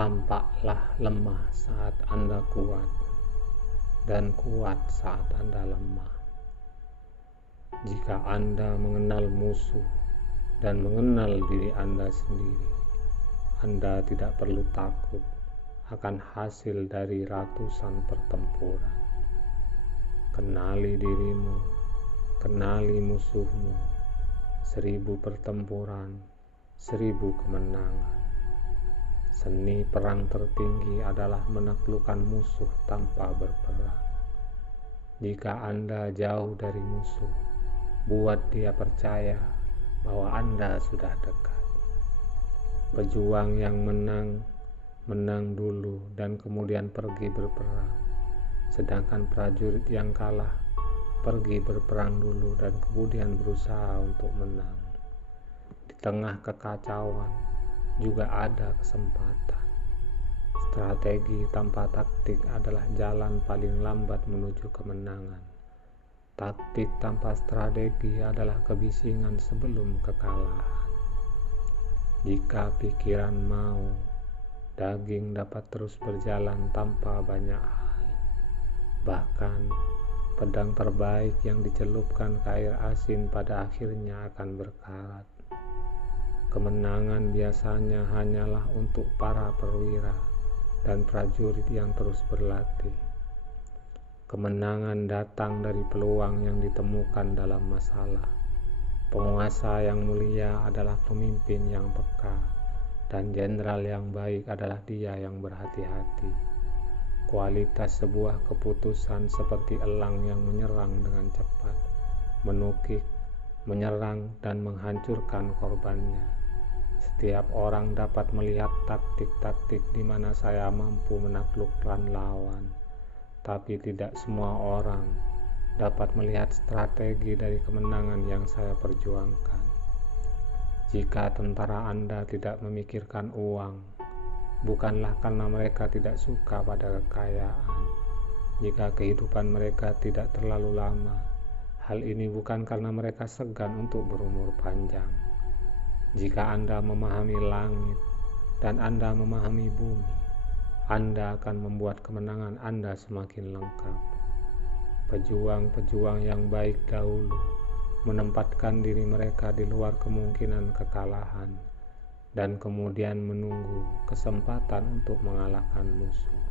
Tampaklah lemah saat Anda kuat, dan kuat saat Anda lemah. Jika Anda mengenal musuh dan mengenal diri Anda sendiri, Anda tidak perlu takut akan hasil dari ratusan pertempuran. Kenali dirimu, kenali musuhmu. 1000 pertempuran, 1000 kemenangan. Seni perang tertinggi adalah menaklukkan musuh tanpa berperang. Jika Anda jauh dari musuh, buat dia percaya bahwa Anda sudah dekat. Pejuang yang menang dulu dan kemudian pergi berperang. Sedangkan prajurit yang kalah pergi berperang dulu dan kemudian berusaha untuk menang. Di tengah kekacauan juga ada kesempatan. Strategi tanpa taktik adalah jalan paling lambat menuju kemenangan. Taktik tanpa strategi adalah kebisingan sebelum kekalahan. Jika pikiran mau, daging dapat terus berjalan tanpa banyak hal. Bahkan pedang terbaik yang dicelupkan ke air asin pada akhirnya akan berkarat. Kemenangan biasanya hanyalah untuk para perwira dan prajurit yang terus berlatih. Kemenangan datang dari peluang yang ditemukan dalam masalah. Penguasa yang mulia adalah pemimpin yang peka, dan jenderal yang baik adalah dia yang berhati-hati. Kualitas sebuah keputusan seperti elang yang menyerang dengan cepat, menukik, menyerang, dan menghancurkan korbannya. Setiap orang dapat melihat taktik-taktik di mana saya mampu menaklukkan lawan, tapi tidak semua orang dapat melihat strategi dari kemenangan yang saya perjuangkan. Jika tentara Anda tidak memikirkan uang, bukanlah karena mereka tidak suka pada kekayaan. Jika kehidupan mereka tidak terlalu lama, hal ini bukan karena mereka segan untuk berumur panjang. Jika Anda memahami langit dan Anda memahami bumi, Anda akan membuat kemenangan Anda semakin lengkap. Pejuang-pejuang yang baik dahulu menempatkan diri mereka di luar kemungkinan kekalahan dan kemudian menunggu kesempatan untuk mengalahkan musuh.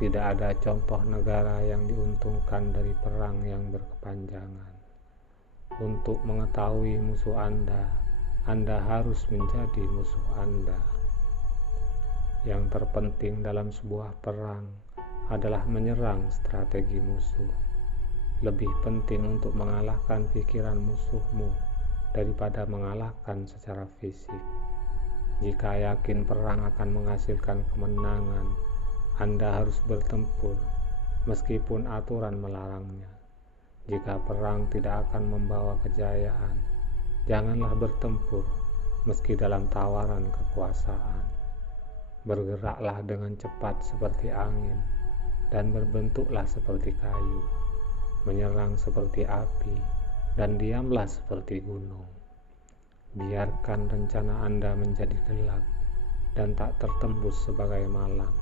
Tidak ada contoh negara yang diuntungkan dari perang yang berkepanjangan. Untuk mengetahui musuh Anda harus menjadi musuh Anda. Yang terpenting dalam sebuah perang adalah menyerang strategi musuh. Lebih penting untuk mengalahkan pikiran musuhmu daripada mengalahkan secara fisik. Jika yakin perang akan menghasilkan kemenangan, Anda harus bertempur meskipun aturan melarangnya. Jika perang tidak akan membawa kejayaan, janganlah bertempur meski dalam tawaran kekuasaan. Bergeraklah dengan cepat seperti angin dan berbentuklah seperti kayu. Menyerang seperti api dan diamlah seperti gunung. Biarkan rencana Anda menjadi gelap dan tak tertembus sebagai malam.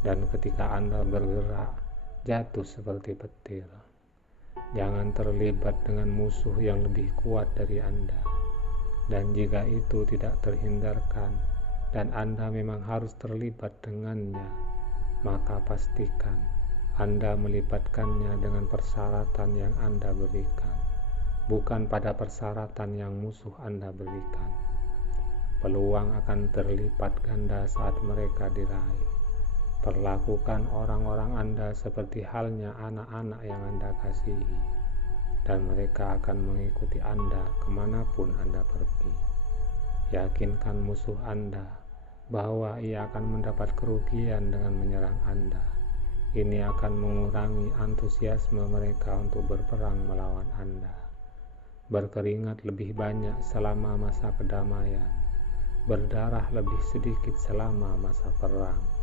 Dan ketika Anda bergerak, jatuh seperti petir. Jangan terlibat dengan musuh yang lebih kuat dari Anda. Dan jika itu tidak terhindarkan dan Anda memang harus terlibat dengannya, maka pastikan Anda melibatkannya dengan persyaratan yang Anda berikan, bukan pada persyaratan yang musuh Anda berikan. Peluang akan terlipat ganda saat mereka diraih. Perlakukan orang-orang Anda seperti halnya anak-anak yang Anda kasihi, dan mereka akan mengikuti Anda kemanapun Anda pergi. Yakinkan musuh Anda bahwa ia akan mendapat kerugian dengan menyerang Anda. Ini akan mengurangi antusiasme mereka untuk berperang melawan Anda. Berkeringat lebih banyak selama masa kedamaian, berdarah lebih sedikit selama masa perang.